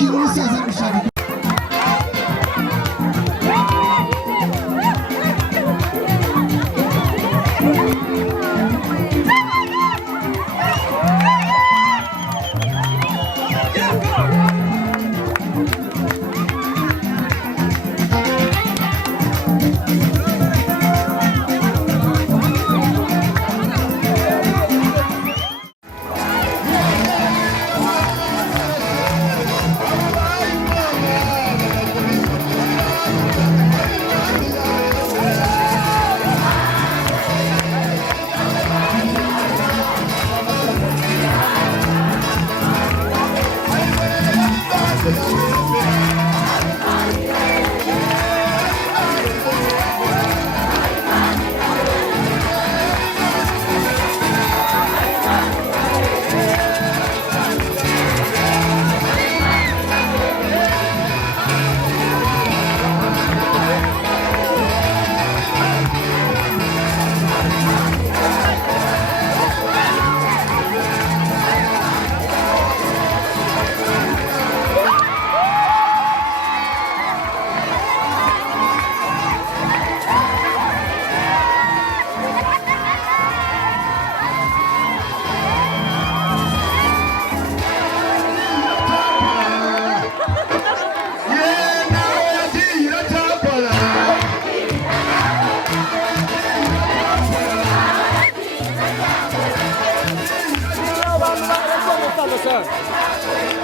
iyi musaza gushaka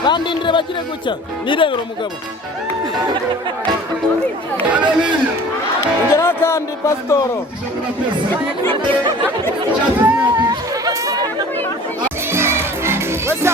kandi ndire bagire gucya nirebera umugabo ngera kandi pastoro wesa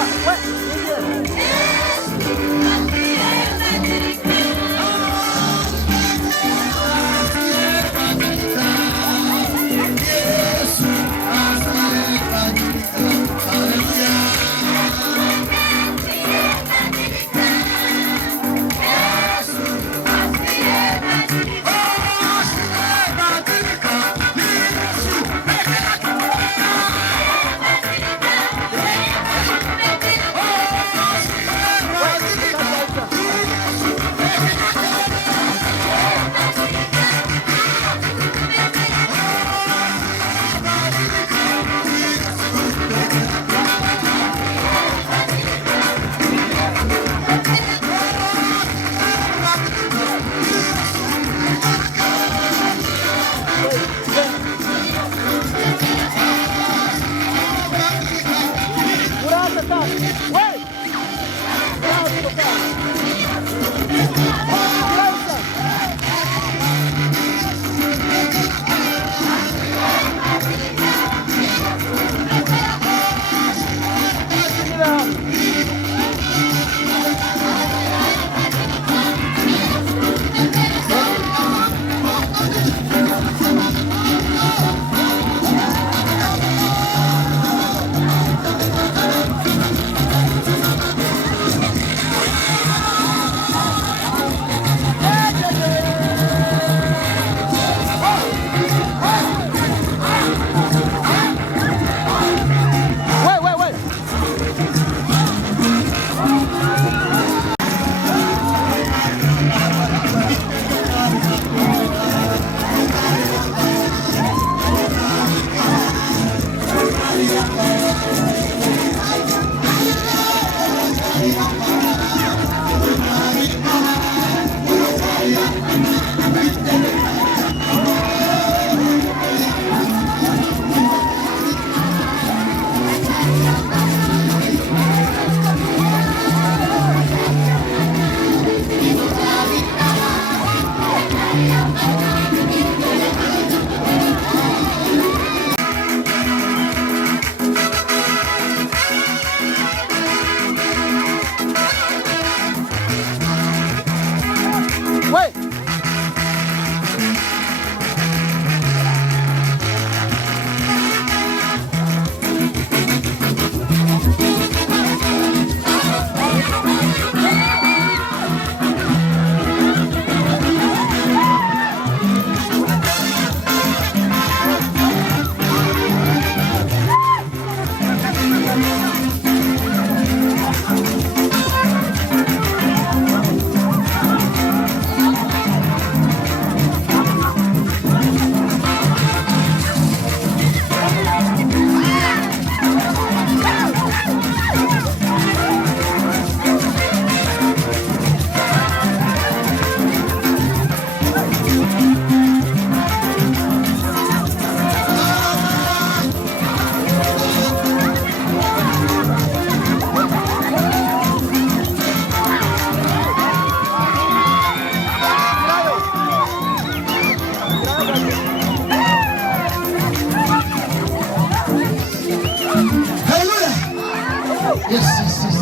Yes, yes, yes.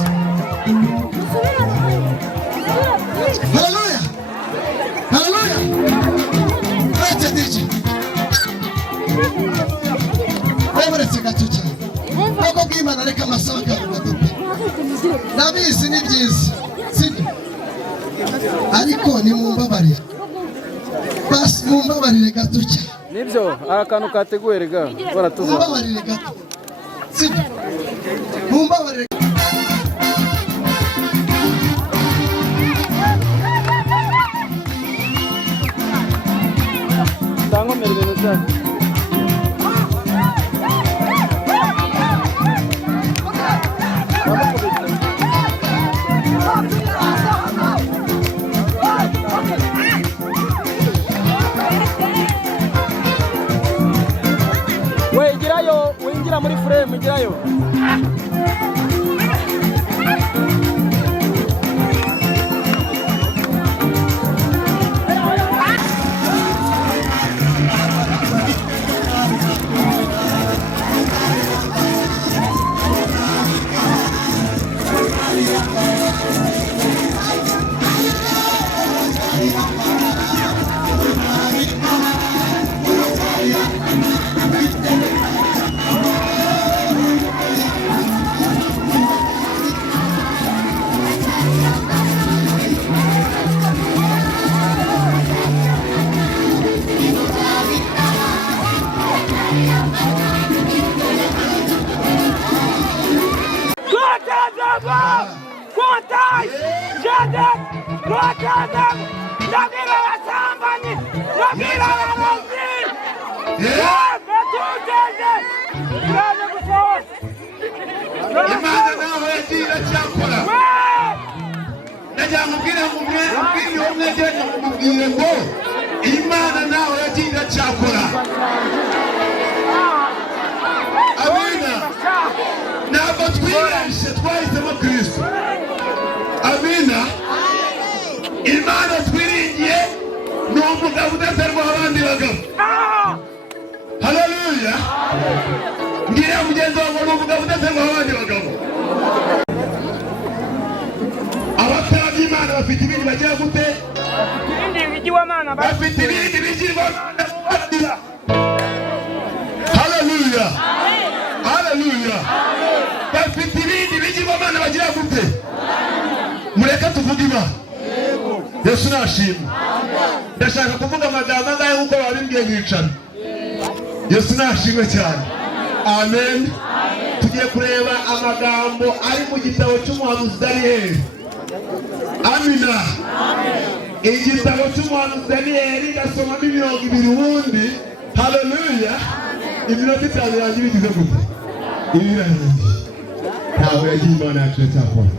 Hallelujah. Hallelujah. Let's DJ. Oberetse gatucha. Koko bw'Imana reka masaka gadupe. Nabizi ni byiza. Sibyo. Ariko ni mumbabarire. Bas mumbabarire gatucha. Nibyo akantu kateguye rega baratuza. Mumbabarire gato. Sibyo. Mumbabarire. Tango meribeno cyane. Wegirayo, wingira muri frame, girayo. Consert, Kirehe, Consert, Nabila wasambani, Nabila warozi, betuteze, Kirehe kusohoza. Imana nawe yagira cyakora. Najya mubwira umwe genda mubwire ngo Imana nawe yagira cyakora. Amina. Ntabwo twirashe twahisemo Kristo. Amina. Imana twiringiye ni umugabo udaterwa abandi bagabo. Haleluya. Ngira mugenzi wawe ni umugabo udaterwa abandi bagabo. Abatari Imana bafite ibindi bagira gute? Ibindi bigirwamana bafite ibindi bigirwamana mubaradira. Haleluya. Haleluya. Bafite ibindi bigirwamana bagira gute? Mureka tuvuge Imana. Yesu nashimwe. Ndashaka kuvuga amagambo angahe nkuko babimbwiye mwicana. Yesu nashimwe cyane. Amen. Tugiye kureba amagambo ari mu gitabo cy'umuhanuzi Daniel. Amina. Igitabo cy'umuhanuzi Daniel gasoma 200 ubundi. Haleluya. Iminota 5 yanjye bigize gute? Ibirahandi. Ntabwo yagiye Imana yacu cyakora.